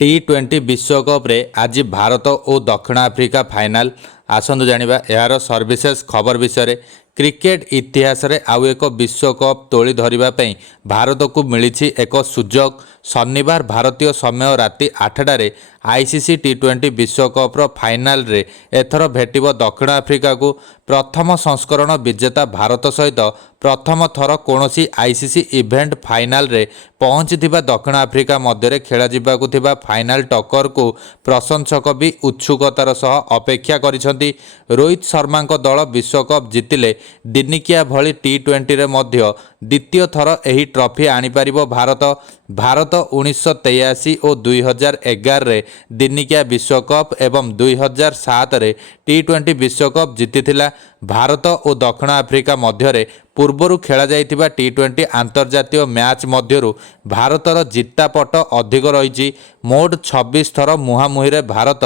T20 विश्वकप रे आज भारत और दक्षिण आफ्रिका फाइनाल आसतु जानिबा यार सर्विसेस खबर विषय क्रिकेट इतिहास रे आउ एक विश्वकप तोली धरिबा पई भारत को मिली एक सुजोग। शनिवार भारतीय समय राति 8टारे आईसीसी T20 विश्वकप रो फाइनाल रे एथर भेटिबो दक्षिण आफ्रिका को। प्रथम संस्करण विजेता भारत सहित प्रथम थर कोनोसी आईसीसी इवेंट फाइनाल रे पहुंचीथिबा दक्षिण आफ्रिका मध्य खेला जिबाकु थिबा फाइनाल टक्कर को प्रशंसक भी उत्सुकतार सह अपेक्षा करिसंती। रोहित शर्मा दल विश्वकप जितिले दिनिकिया भली T20 रे मध्य द्वितीय थर एही ट्रॉफी आनीपारिबो भारत 1983 और 2011 रे दिनिकिया विश्वकप एवं 2007 रे T20 विश्वकप जीतिथिला। भारत और दक्षिण आफ्रिका मध्य पूर्वर खेला जाइथिबा T20 अंतर्जातीय मैच मध्यरु भारतर जितापट अधिक रही। मोट 26 थर मुहांमुही रे भारत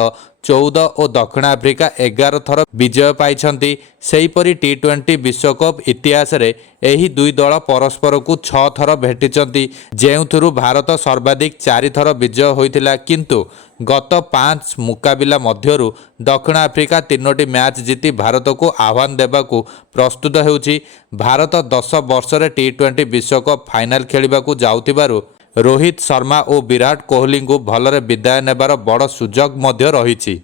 14 और दक्षिण आफ्रिका 11 थर विजय पाइछंती। सेहीपरि T20 विश्वकप इतिहास रे एही दुई दल परस्पर को 6 थर भेटिचंती, जेउथुरु भारत सर्वाधिक 4 थर विजय होइथिला। किंतु गत 5 मुकाबिला मध्यरु दक्षिण आफ्रिका 3टी मैच जीति भारत को आह्वान देबाकू प्रस्तुत हेउछि। भारत 10 वर्ष रे T20 विश्वकप फाइनाल खेलिबाकू जाउथिबारु रोहित शर्मा और विराट कोहली को भलरे विदाय नेबार बड़ सुजोग मध्य रहिछि।